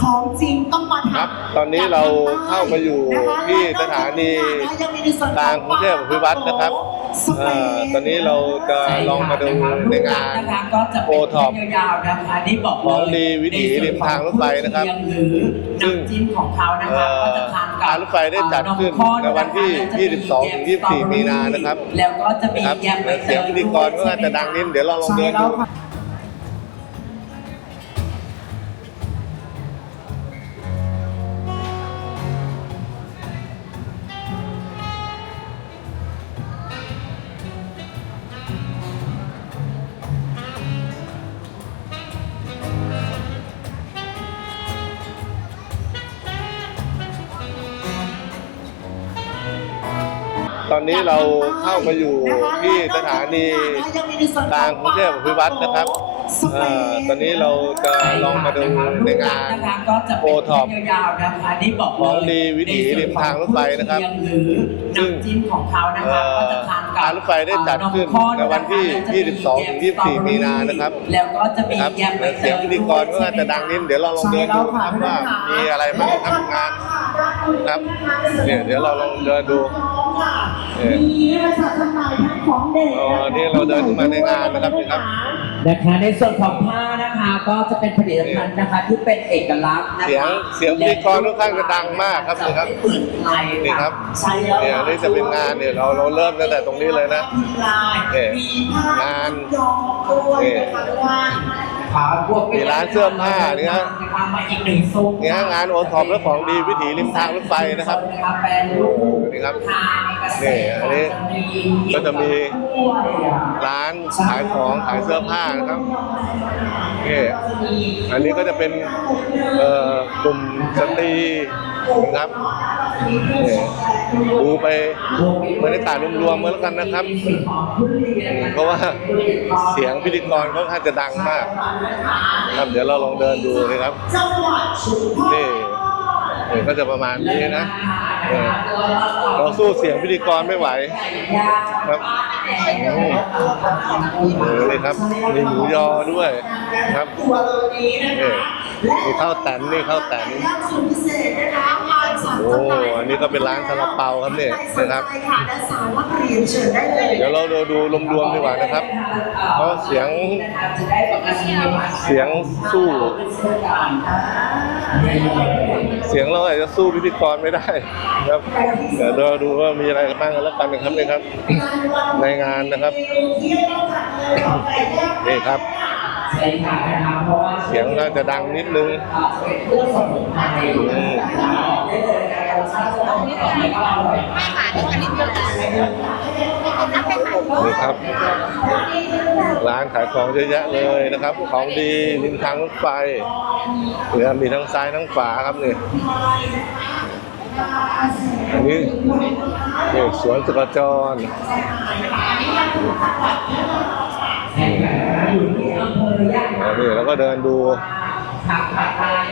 ของจริงต้องมาครับทำตอนนี้เราเข้ามาอยู่ที่สถานีกลางกรุงเทพอภิวัตรนะครับเอ่อตอนนี้เราจะลองมาดูในงานนะคะก็จะโอเป็นท็อปยาวๆนะคะนี่บอกเลยของดีวิถีริมทางรถไฟนะครับใส่วของเยงหรือซึ่งน้ำจิ้มของเขานะเอ่คะอก็จะทานกับการรถไฟได้จัดขึ้นในวันที่ 22ถึง24 มีนานะครับแล้วก็จะมีครับแยมใบตเสียงพิธีกรก็อาจจะดังนิดเดี๋ยวเราลองเดินดู อนนี้เราเข้ามาอยู่ที่สถานีกลางกรุงเทพอภิวัตรนะครับเอ่อตอนนี้เราจะลองมาดูในงานนะคะก็จะโอเป็นท็อปยาวๆนะคะนี่บอกเลยของดีวิถีริมทางรถไฟนะครับใส่วของเยงหรือซึ่งน้ำจิ้มของเขานะเอ่คะก็อจะทานกับการรถไฟได้จัดขึ้นในวันที่ 22 ถึง 24 มีนานะครับ แล้วก็จะมีครับแยมใบเตยเสียงพิธีกรก็อาจจะดังนิดเดี๋ยวเราลองเดินดูนะครับว่ามีอะไรบ้างครับงานครับเนี่ยเดี๋ยวเราลองเดินดู เนี่ยมีประชาชนหน่อยทั้งของเด็กอ๋อนี่เราเดินเข้ามาในงานนะครับนี่ครับ นะคะในส่วนของผ้านะคะก็จะเป็นผลิตภัณฑ์นะคะที่เป็นเอกลักษณ์นะคะเสียงเสียงพิธีกรค่อนข้างจะดังมากครับนี่ครับจะไม่เปิดไมค์นี่ครับใช่แล้วเนี่ยนี่จะเป็นงานเนี่ยเราเราเริ่มตั้งแต่ตรงนี้เลยนะเนี่ยมีผ้างานยอมด้วยนะคะทุกท่าน ขาบวกเป็นมีร้านเสื้อผ้าเนี่ยนะคะมาอีกหนึ่งซุ้มเนี่ยงานโอท็อปและของดีวิถีริมทางรถไฟนะครับแปรรูปนี่ครับทางเกษนี่ตรอันนี้ก็จะมีด้วยอะร้านขายของขายเสื้อผ้านะครับนี่อันนี้ก็จะเป็นเอ่อกลุ่มสตรีนะ ครับนี่ดูไปบรรยากาศรวมๆมาแล้วกันนะครับอืมเพราะว่าเสียงพิธีกรเขาค่อนข้างจะดังมาก ครับเดี๋ยวเราลองเดินดูนะครับจังหวัดชุมพรนี่นี่ก็จะประมาณนี้นะเออเราสู้เสียงพิธีกรไม่ไหวครับอืมเออนี่ครับมีหมูยอด้วยครับตัวโลนี้นะนี่คะมีข้าวแตนนี่ข้าวแตน โอ้จำหน่ายอันนี้ก็เป็นร้านซาลาเปาครับเนี่ยใครสนนะครับใจค่ะและสามารถเรียนเชิญได้เลยเดี๋ยวเราดูดูรวมๆดีกว่านะครับเพราะเสียงจะได้ปกติเสียงสู้ เสียงเราอาจจะสู้พิธีกรไม่ได้ครับเดี๋ยวเราดูว่ามีอะไรบ้างกันแล้วกันนะครับนี่ครับ ในงานนะครับนี่ครับใช่ค่ะนะคะ เสียงน่าจะดังนิดนึงนี่ครับ ร้านขายของเยอะแยะเลยนะครับ ของดีริมทางรถไฟเนี่ยมีทั้งซ้ายทั้งขวาครับนี่อันนี้นี่สวนสุกจรอยู่ที่อำเภอย่า นอันนี้แล้วก็เดินดู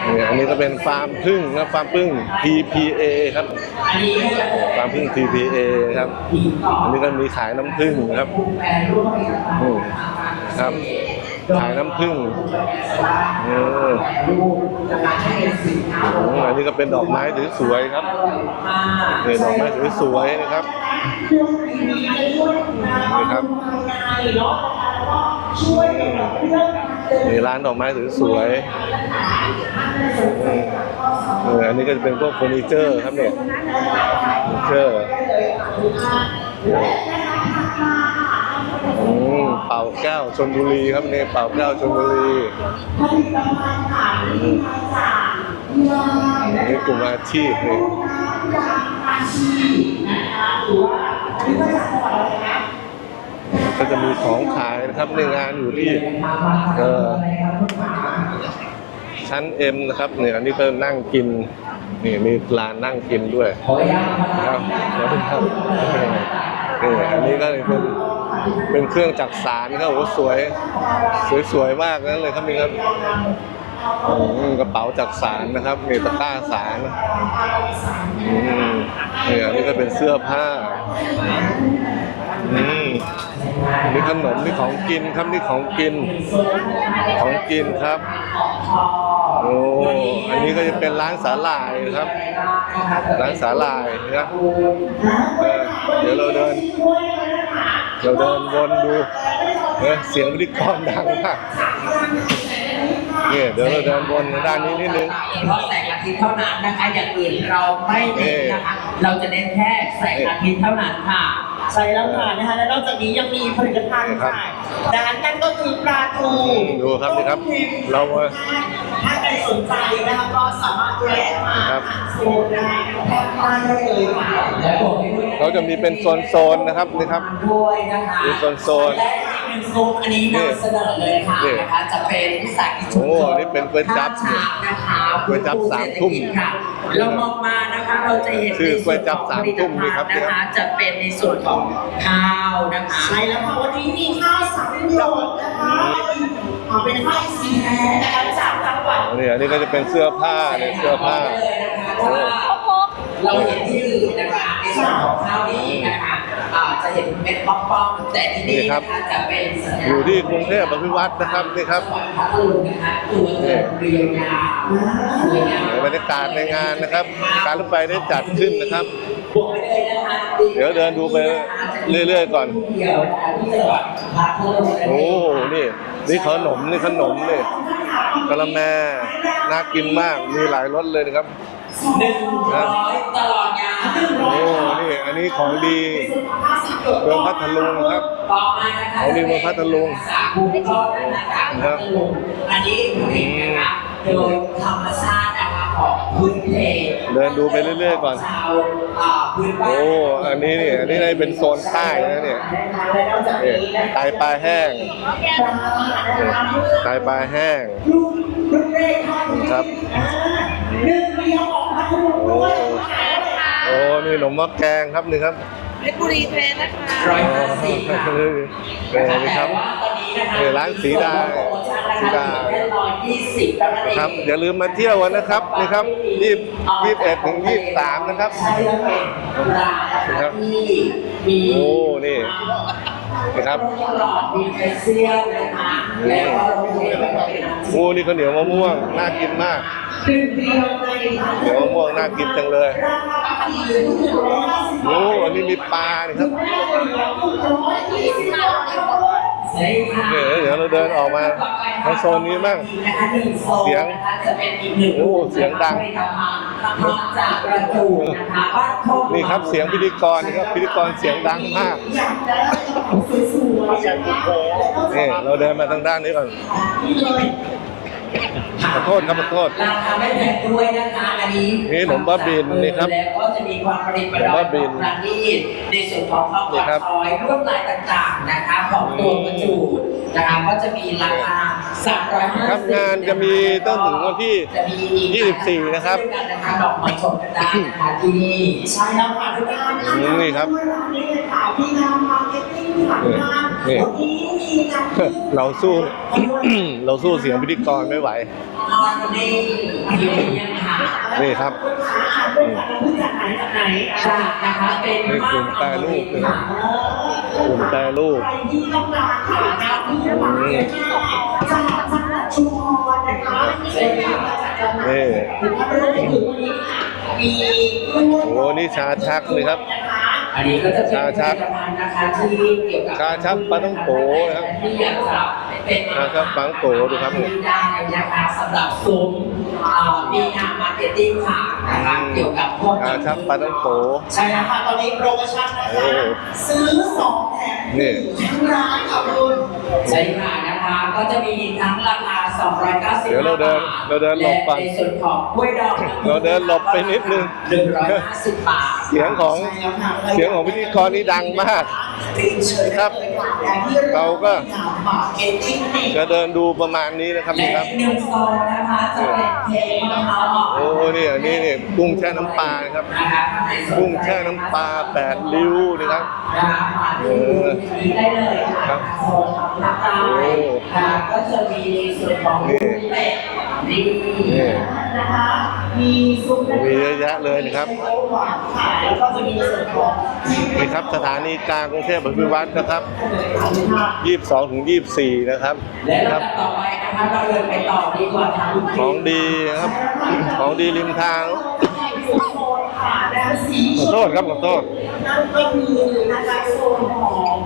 นี่อันนี้ก็เป็นฟาร์มพึ่งนะฟาร์มพึ่ง TPA ครับฟาร์มพึ่ง TPA ครับ อันนี้ก็มีขายน้ำพึ่งครับผู้แปรรูปผลิตภัณฑ์อืมครับขายน้ำผึ้งเออรูปนะคะให้เป็นสินค้าโอ้อันนี้ก็เป็นดอกไม้สวยๆครับอร่อยมากนี่ดอกไม้สวยๆนะครับนี่ครับ มมีร้านดอกไม้สวยๆอืมเอออันนี้ก็จะเป็นพวกเฟอร์นิเจอร์ครับเนี่ยเฟอร์นิเจอร์อืมเป่าแก้วชนบุรีครับเนี่ยเป่าแก้วชนบุรีอืมอันนี่กลุ่มอาชีพนี่ ก็จะมีของขายนะครับในงานอยู่ที่ชั้นเอ็มนะครับเนี่ยอันนี้ก็นั่งกินนี่มีลานนั่งกินด้วยขออนุญาตครับครับนี่อันนี้ก็เป็นเป็นเครื่องจักสารครับโอ้โหสวยสวยๆมากนั่นเลยครับนี่ครับกระเป๋าจักสารนะครับมีตะกร้าสารนี่อันนี้ก็เป็นเสื้อผ้า อืม นี่ขนมนี่ของกินครับนี่ของกิน ของกินครับ โอ้ อันนี้ก็จะเป็นร้านสาหร่ายนะครับ ร้านสาหร่ายนะครับเออเดี๋ยวเราเดิน เราเดินวนดูเออเสียงพิธีกรดังมากเนี่ยเดี๋ยวเราเดินวนด้านนี้นิดนึงเพราะแสงอาทิตย์เท่านั้นนะคะอย่างอื่นเราไม่เน้นนะคะ เราจะเน้นแค่แสงอาทิตย์เท่านั้นค่ะ ใช่แล้วค่ะนะคะและนอกจากนี้ยังมีผลิตภัณฑ์ค่ะร้านนั่นก็คือปลาทูดูครับนี่ครับเรามาถ้าใครสนใจนะคะก็สามารถแวะมาครับโซนได้แทบบ้านได้เลยค่ะและบอกให้ด้วยนเขาจะมีเป็นโซนๆนะครับนี่ครับด้วยนะคะมีโซนๆ และอีกหนึ่งซุปอันนี้นำเสนอเลยค่ะนี่นะคะจะเป็นวิสาหกิจชุมโอ้ชนนี่เป็นก๋วยจั๊บท่าช้างนะคะก๋วยจั๊บสามทุ่มค่ะเรามองมานะคะเราจะเห็นชื่อก๋วยจั๊บสามทุ่มนี่ครับในส่วนของผลิตภัณฑ์นะคะจะเป็นในส่วนของข้าวนะคะใช่แล้วค่ะวันนี้มีข้าวสามโหลดนะคะอ่าเป็นข้าวสีแดงนะคะจากจังหวัดเนี่ยอันนี้ก็จะเป็นเสื้อผ้าเนี่ยเสื้อผ้าเพราะว่าเราเห็นที่อื่นนะคะในส่วนของข้าวนี้นะคะ อ่าจะเห็นเป็นป้องๆแต่ที่นี่นี่ครับนะคะจะเป็นสัญลักษณ์อยู่ที่กรุงเทพอภิวัตรนะครับนี่ครับจังหวัดพัทลุงนะคะตัวเดินเรียวยาวเรียวยาวบรรยากาศในงานนะครับ การรถไฟได้จัดขึ้นนะครับบวกไปเลยนะคะเดี๋ยวเดินดูไปเรื่อยๆก่อนเดี๋ยวที่จังหวัดพัทลุงโอ้นี่นี่ขนมนี่ขนมนี่กะละแมน่ากินมากมีหลายรสเลยนะครับหนึ่งร้อยตลอดงาน โอ้นี่อันนี้ของดีเมืองพัทลุงครับต่อมานะคะเอานี่มาพัทลุงสาคูทอดนะคะพัทลุงอันนี้ผลิตนะคะโดยธรรมชาตินะคะของพื้นเพเดินดูไปเรื่อยๆก่อนชาวอ่าพื้นบ้านโอ้ อันนี้นี่อันนี้น่าจะเป็นโซนใต้นะเนี่ยเนี่ยไตปลาแห้งเนี่ยไตปลาแห้งลูกลูกเร่ทอดครับหนึ่งเดียวของพัทลุงโอ้ด้วย โอ้นี่ขนมหม้อแกงครับนี่ครับเพชรบุรีเทรนนะคะร้อยห้าสิบค่ะเออนี่ครับแต่ว่าตอนนี้นะคะเออร้านสีดาสีดา แค่ร้อยยี่สิบเท่านั้นเองครับ อย่าลืมมาเที่ยวกันนะครับนี่ครับยี่ยี่สิบเอ็ดถึงยี่สิบสามนะครับ ใช่แล้วเป็นร้านนะคะที่มีโอ้นี่นี่ ครับหลอดมีเฟสเซียลนะคะแล้วก็โรงเรียนแบบเป็นน้ำโอ้นี่ข้าวเหนียวมะม่วงน่ากินมากหนึ่งเดียวในพัทเหนียวมะม่วงน่ากินจังเลยราคาดีหนึ่งร้อยห้าสิบโอ้อันนี้มีปลานี่ครับร้อยยี่สิบบาทครับใช่ค่ะเดี๋ยวเดี๋ยวเราเดินออกมาทางโซนนี้บ้างนะคะหนึ่งโซนเสียงนะคะจะเป็นอีกหนึ่งโอ้เสียงดังผ ลิตภัณฑ์ทำจากประตูนะคะบ้านโคกนี่ครับเสียงพิธีกรนี่ครับพิธีกรเสียงดังมาก อยากได้ของสวยๆนะคะนี่เราเดินมาทางด้านนี้ก่อน นี่เลย ขอโทษครับขอโทษราคาไม่แพงด้วยนะคะอันนี้นี่ขนมบ้าบินนี่ครับแล้วก็จะมีความประดิษฐ์ประดอยขนมบ้าบินประณีตในส่วนของข้าวกนี่ครับซอยลวดลายต่างๆนะคะของตัวบรรจุนะคะก็จะมีราคา350ครับงานจะมีตั้งถึงวันที่จะมีอีก24 นะครับด้วยกันนะคะดอกไม้ชมกันได้นะคะที่นี่ใช่แล้วค่ะทุกท่านอืมนี่ครับร้านนี้เลยค่ะพี่งามมาร์เก็ตติ้งค่ะทุกท่านนี่วันนี้มีการเราสู้ เราสู้เสียงพิธีกรไม่ไหว ออนนี่อยู่ยังค่ะนี่ครับขาอ่านด้วยค่ะเพิ่งจากไหนจากไหนจากนะคะเป็นนี่กลุ่มแปรรูปนะครับกลุ่มแปรรูป ใครที่ต้องการค่ะงานที่จะมาเก็ตติ้งจากจังหวัดชุมพรนะคะเป็นมาจากจังหวัดนี่ถึงรวมถึงวันนี้ค่ะมีกล้วยโอ้นี่ชาชักเลยครับนะคะอันนี้ก็จะเป็นชาชักผลิตภัณฑ์นะคะที่เกี่ยวกับชาชักปลาท่องโกนะครับที่อยากจะ เป็นชาชักปลาท่องโกดูครับที่ได้นะคะสำหรับซุ้มอ่ามีงานมาร์เก็ตติ้งค่ะนะคะเกี่ยวกับพวกชาชักปลาต้องโกใช่แล้วค่ะตอนนี้โปรโมชั่นนะโอ้คะซื้อสองแถมหนี่นึ่งทั้งร้านค่ะคุณใช่ค่ะนะคะก็จะมีทั้งราคา 290เดี๋ยวเราเดินเราเดินหลบก่อนและในส่วนของกล้วยดอกเราเดินหลบไปนิดนึง150บาทเสียงของใช่แล้วค่ะเสียงของพิธีกรนี่ดังมากเรียนเชิญครับได้เลยค่ะและที่เราก็มาร์เก็ตติ้งนี่จะเดินดูประมาณนี้นะครับและนี่ครับ อีกหนึ่งโซนนะคะจะเป็นเค้กมะพร้าวอ่อนโอ้นี่อันนี้นี่กุ้งแช่น้ำปลานะครับนะคะข้างในโซนกุ้งแช่น้ำปลาแปดริ้วนะครับนะคะมาที่นี้ได้เลยค่ะครับโซนของภาคใต้โอ้ค่ะก็จะมีในส่วนของนี่กุ้งเป็ดนี่นี่นะคะ มีซุปมีเยอะแยะเลยนะครับ หวานค่ะแล้วก็จะมีส่วนของนี่ครับสถานีกลางกรุงเทพอภิวัตรนะครับ 22ถึง24 นะครับและคลำรับดับต่อไปนะคะเราเดินไปต่อดีกว่าทางของดีนะครับ ของดีริมทางโซนค่ะนะคะสีขอโทษครับขอโทษ นั่นก็คือนะคะโซนของ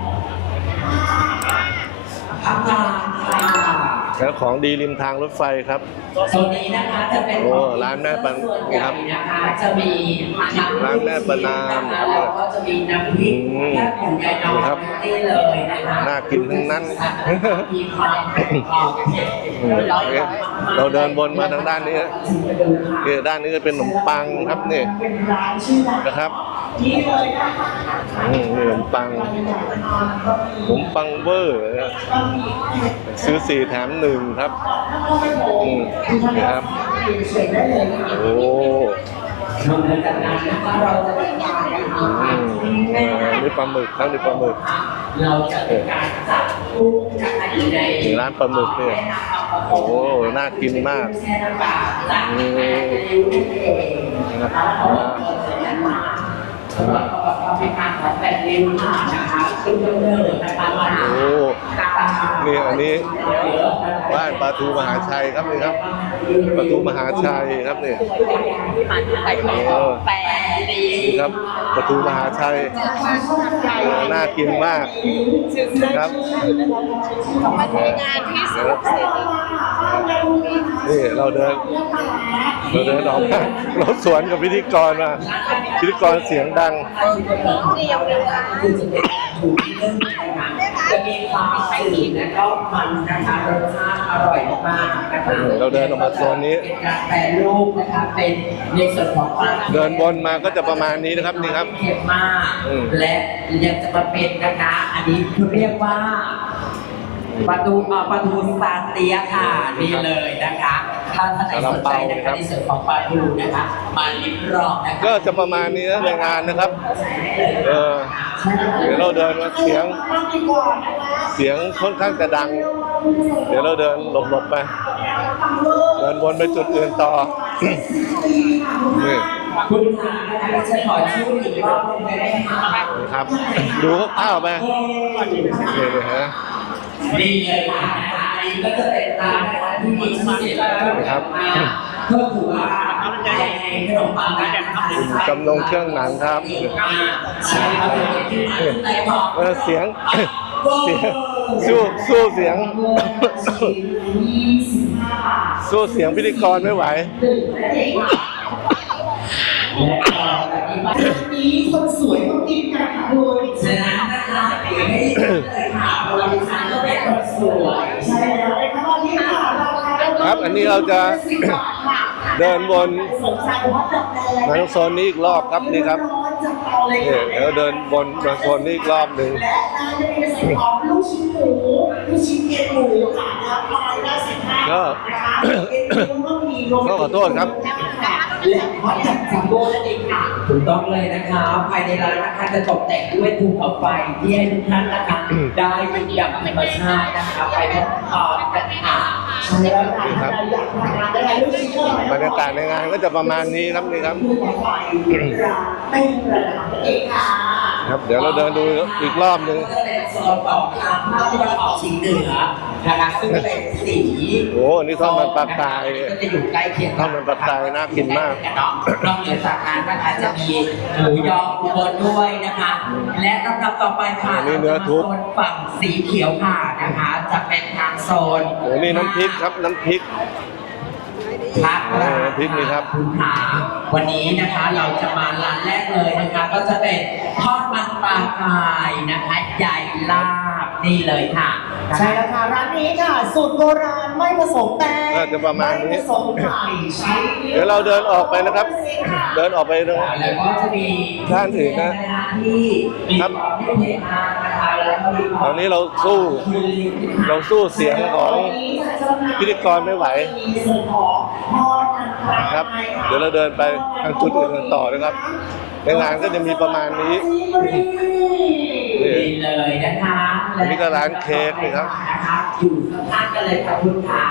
พักกลางค่ะ แล้วของดีริมทางรถไฟครับโซนนี้นะคะจะเป็นโอ้ร้านแม่ปันส่วนใหญ่นะคะจะมีน้ำร้านแม่ปานามนะคะแล้วก็จะมีน้ำพริกอืมแค่ผงใหญ่น้อยครับนี่เลยนะคะน่ากินทั้งนั้นมีความเผ็ดอืมเราเดินบนมาทางด้านนี้คือด้านนี้จะเป็นขนมปังครับนี่เป็นร้านชื่อดังนะครับนี่เลยนะคะ อืมขนมปังขนมปังเวอร์นะซื้อสี่แถมหนึ่งครับอืมนี่ครับโอ้อืมอ่านี่ปลาหมึกครับนี่ปลาหมึกเราจะเป็นการจัดกุ้งนะคะอยู่ในนี่ร้านปลาหมึกเนี่ยโอ้น่ากินมากน้ำปลาจากอืมริ้วนั่นเอง นะครับแล้วก็เป็นการของแปดริ้วนะคะซึ่งเริ่มนะคะมาโอ้นี่อันนี้บ้านปลาทูมหาชัยครับนี่ครับปลาทูมหาชัยครับนี่มันไปแปดดี นี่ครับปลาทูมหาชัยเออน่ากินมากครับมันมีงานที่สนุกสนานนี่เราเดินเราเดินออกมาเราสวนกับพิธีกรมาพิธีกรเสียงดังเดียวเลยว่าคือจะเป็นถูกที่เรื่องนะคะจะมีความสื่อและก็มันนะคะรสชาติอร่อยมากนะคะเราเดินออกมาโซนนี้เป็นการแปรรูปนะคะเป็นในส่วนของปลาเดินบนมาก็จะประมาณนี้นะครับนี่ครับเค็มมาก อืม และยังจะมาเป็นนะคะ อันนี้เรียกว่าปลาทูเอ่อปลาทูซาเตียค่ะนี่เลยนะคะ ถ้าท่านไหนสนใจนะคะในส่วนของปลาทูนะคะ มาลิ้มลองนะคะก็จะประมาณนี้นะในงานนะครับ เออ เดี๋ยวเราเดินมาเสียง เสียงค่อนข้างจะดัง เดี๋ยวเราเดินหลบๆไป เดินวนไปจุดอื่นต่อ นี่ คุณค่ะนะคะจะขอชื่ออีกรอบหนึงได้ไหมคะนะครับ ดูข้าวๆไปนี่เลยฮะดีเลยค่ะนะคะอันนี้ก็จะเป็นร้านนะคะที่มีชื่อเสียงและโด่งดังมากเพื่อถือว่าในขนมปังการทำคุณกำนงเครื่องหนังครับใช่ครับในบอกเออเสียงเสียงสู้สู้เสียง สู้เสียงพิธีกรไม่ไหว นี้คนสวยต้องกินกันค่ะคุณฉะนั้นนะคะเดี๋ยวให้เลยค่ะบริษัทก็เป็นคนสวยใช่แล้วนะคะตอนนี้ค่ะราคาเริ่มต้นครับ อันนี้เราจะสิบบาทค่ะเดินวนสงสัยว่าแบบแดงมาโซนนี้อีกรอบครับนี่ครับร้อนจากเตาเลยนี่ค่ะเดี๋ยวเดินบนมาโซนนี้อีกรอบหนึ่งและน้ำจะมีส่วนของลูกชิ้นหมูลูกชิ้นเอ็นหมูค่ะน้ำพายละสิบห้าก็นะคะเอ็นหมูก็มีรวมก็ขอโทษครับ และหอยจับจัมโบ้นั่นเองค่ะ ถูกต้องเลยนะคะภายในร้านนะคะจะตกแต่งด้วยภูเขาไฟที่ให้ทุกท่านนะคะ ได้ดูอย่างธรรมชาตินะคะไปพบปะกันค่ะใช่แล้วค่ะครับอยากทานอะไรลูกชิ้นก็อร่อยบรรยากาศในงานก็จะประมาณนี้ครับนี่ครับภูเขาไฟร้านเป็นระดับนั่นเองค่ะครับเดี๋ยวเราเดินดูอีกรอบหนึ่งก็จะเป็น โซนของทางภาคตะวันออกเฉียงเหนือนะคะซึ่งเป็นสีโอ้นี่ทอดมันปลากายก็จะอยู่ใกล้เคียงทอดมันปลากายน่ากินมากนอกเหนือจากนั้นนะคะจะมีหมูยออุบลด้วยนะคะ และลำดับต่อไปค่ะอันนี้เนื้อทุบโซนฝั่งสีเขียวค่ะนะคะ จะเป็นทางโซนโอ้นี่น้ำพริกครับน้ำพริก พักเออพริกนี่ครับคุณขาวันนี้นะคะเราจะมาร้านแรกเลยนะคะ ก็จะเป็นทอดมันปลากายนะคะใหญ่ลาบนี่เลยค่ะ ใช่แล้วค่ะร้านนี้ค่ะ สูตรโบราณ ไม่ผสมแป้งน่าจะประมาณนี้ไม่ผสมไข่ใช้เดี๋ยวเราเดินออกไปนะครับ เดินออกไปตรง แล้วก็จะมีด้านอื่นนะที่มีครับความพิเศษมากนะคะแล้วก็มีควตมอนนี้เราสู้ เราสู้เสียงของพิธีกรไม่ไหว มีส่วนของทอดมันปลาครับ เดี๋ยวเราเดินไปทางจุดอื่นกันต่อนะครับ ในงานก็จะมีประมาณนี้ ดีเลยนะคะอันนี้ก็ร้านเค้กนี่ครับนะคะ อยู่ข้างๆกันเลยค่ะคุณขา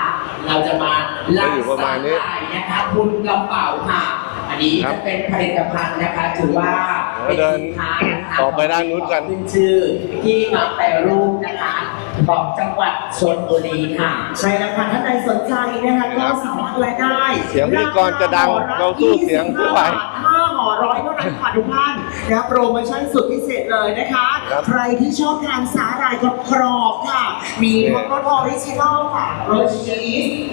เราจะมาก็อยู่ประมาณนี้สไตล์นะคะคุณกระเป๋าค่ะอันนี้ครัจะบเป็นผลิตภัณฑ์นะคะถือว่าเดี๋ยวเดินป็สิค้านะคะต่อไปด้านนู้นกันขึ้นชื่อที่มาแปรรูปนะคะของจังหวัดชลบุรีค่ะใช่แล้วค่ะท่านใดสนใจนะคะก็สามารถแวะได้ เสียงพิธีกรจะดังเราสู้เสียงไม่ไหว ห้าห่อร้อยเท่านั้นค่ะทุกท่านนะโปรโมชั่นสุดพิเศษเลยนะคะ ครับใครที่ชอบทานสาหร่ายกรอบๆค่ะ มีทั้งรสออริจินอลค่ะรสชี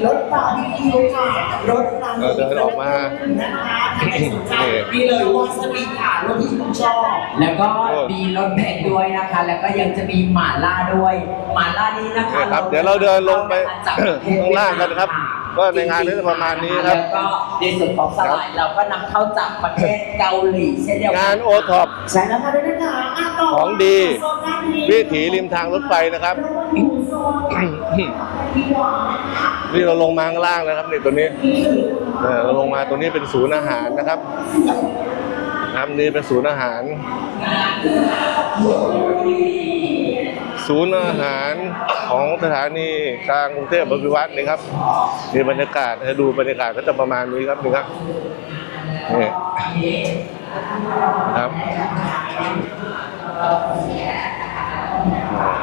สรสบาร์บีคิวค่ะรสน้ำเออเดินออกมา นะคะท่านใดสนใจนี่เลยวาซาบิค่ะรสที่คุณชอบ แล้วก็มีรถเผ็ดด้วยนะคะ แล้วก็ยังจะมีหม่าล่าด้วย หม่าล่านี้นะคะเนี่ยครับเดี๋ยวเราเดินลงไปข้างล่างกันนะครับ ก็ในงานนี้จะประมาณนี้ครับ แล้วก็ในส่วนของสลายเราก็นำเข้าจากประเทศเกาหลีเช่นเดียวกังานโอท็อป ใช่แล้วค่ะด้วยนะคะอะต่ของดี โซนด้านนี้วิถีริมทางรถไฟนะครับนี่เราลงมาข้างล่างนะครับนี่ตัวนี้เออเราลงมาตัวนี้เป็นศูนย์อาหารนะครับครับนี่เป็นศูนย์อาหาร ศูนย์อาหารของสถานีกลางกรุงเทพบริวัตรนี่ครับนี่บรรยากาศดูบรรยากาศก็จะประมาณนี้ครับนี่ครับนี่ครับ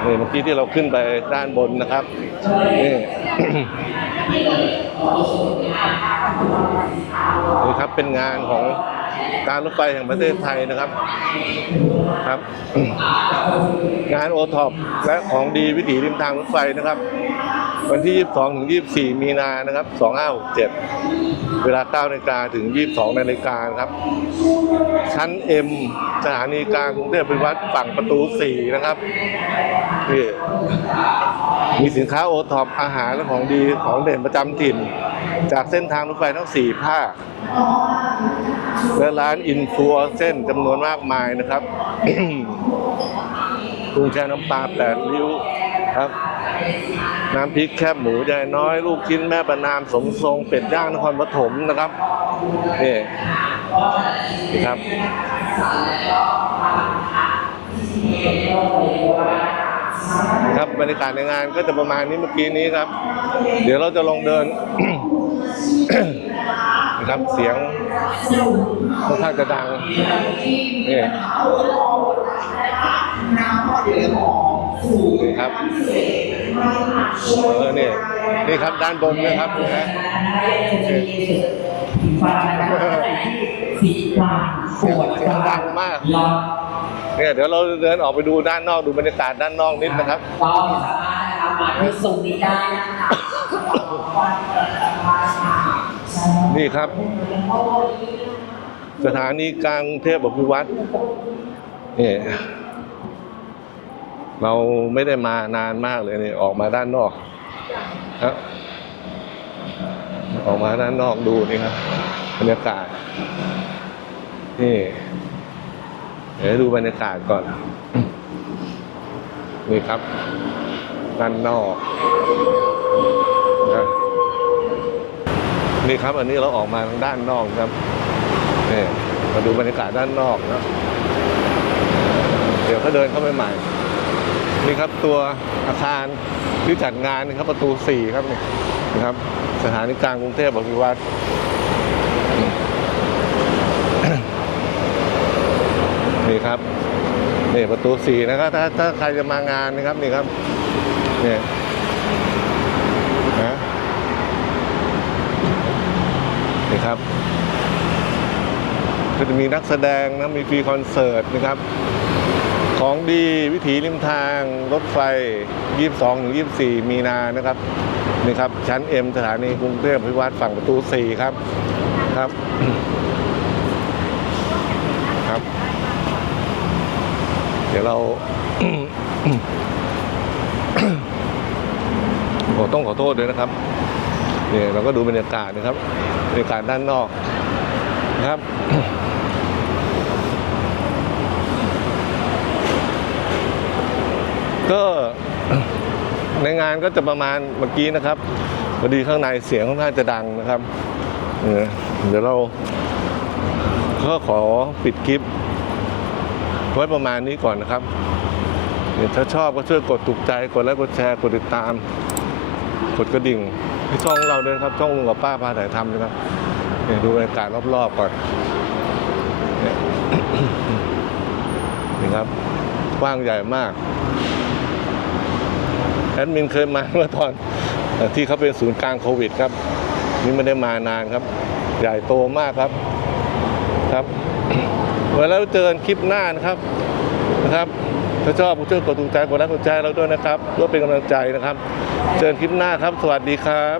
นี่เมื่อกี้ที่เราขึ้นไปด้านบนนะครับนี่นี่ครับเป็นงานของ การรถไฟแห่งประเทศไทยนะครับครับ งานโอท็อปและของดีวิถีริมทางรถไฟนะครับ วันที่ 22 ถึง 24 มีนานะครับ 2567 เวลา9นาฬิกาถึง 22นาฬิกาครับ ชั้น M สถานีกลางกรุงเทพเป็นวัดฝั่งประตู 4 นะครับนี่มีสินค้าโอท็อปอาหารและของดีของเด่นประจำถิ่น จากเส้นทางรถไฟทั้ง 4 ภาค และร้านอินฟัวเส้นจำนวนมากมายนะครับปรุงแช่น้ำปลาแปดริ้วครับ น้ำพริกแคบหมูใหญ่น้อย ลูกชิ้นแม่ประนามสมทรงเป็ดย่างนครปฐมนะครับนี่นี่ครับครับบรรยากาศในงานก็จะประมาณนี้เมื่อกี้นี้ครับ เดี๋ยวเราจะลองเดิน นะครับเสียงค่อนข้างจะดังนี่นี่ครับเออนี่นี่ครับด้านบนนะครับนะฟ้านะคะสีฟ้าสวยเสียงดังมากเนี่ยเดี๋ยวเราเดินออกไปดูด้านนอกดูบรรยากาศด้านนอกนิดนะครับก็สามารถนะคะมาที่ซุ้มนี้ได้นะคะ นี่ครับ สถานีกลางเทพอภิวัตรนี่เราไม่ได้มานานมากเลยนี่ออกมาด้านนอกครับ ออกมาด้านนอกดูนี่ครับบรรยากาศ นี่เดี๋ยวดูบรรยากาศก่อน นี่ครับ ด้านนอกนะ นี่ครับ อันนี้เราออกมาทางด้านนอกครับนี่มาดูบรรยากาศด้านนอกนะเดี๋ยวก็เดินเข้าไปใหม่ นี่ครับตัวอาคารที่จัดงานนี่ครับประตูสี่ครับนี่นะครับ สถานีกลางกรุงเทพบริวัตรนี่ครับนี่ประตูสี่นะครับถ้าถ้าใครจะมางานนะครับนี่ครับเนี่ยนะ นี่ครับ ก็จะมีนักแสดงนะมีฟรีคอนเสิร์ตนะครับ ของดีวิถีริมทางรถไฟ 22ถึง24 มีนานะครับนี่ครับ ชั้น M สถานีกรุงเทพพิวัตรฝั่งประตู 4 ครับครับครับ เดี๋ยวเราโอ้ต้องขอโทษด้วยนะครับนี่เราก็ดูบรรยากาศนะครับบรรยากาศด้านนอกนะครับ ก็ในงานก็จะประมาณเมื่อกี้นะครับพอดีข้างในเสียงค่อนข้างจะดังนะครับ เดี๋ยวเราก็ขอปิดคลิป ไว้ประมาณนี้ก่อนนะครับถ้าชอบก็ช่วยกดถูกใจ กดไลค์ กดแชร์ กดติดตาม กดกระดิ่งที่ช่องเราด้วยนะครับ ช่องลุงกับป้าพาถ่ายทำนะครับเนี่ยดูบรรยากาศรอบๆก่อนเนี่ยนี่ครับกว้างใหญ่มาก แอดมินเคยมาเมื่อตอนที่เขาเป็นศูนย์กลางโควิดครับ นี่ไม่ได้มานานครับ ใหญ่โตมากครับครับไว้แล้วเจอกันคลิปหน้านะครับนะครับถ้าชอบก็ช่วยกดถูกใจกดไลค์กดแชร์เราด้วยนะครับเพื่อเป็นกำลังใจนะครับ เจอกันคลิปหน้าครับ สวัสดีครับ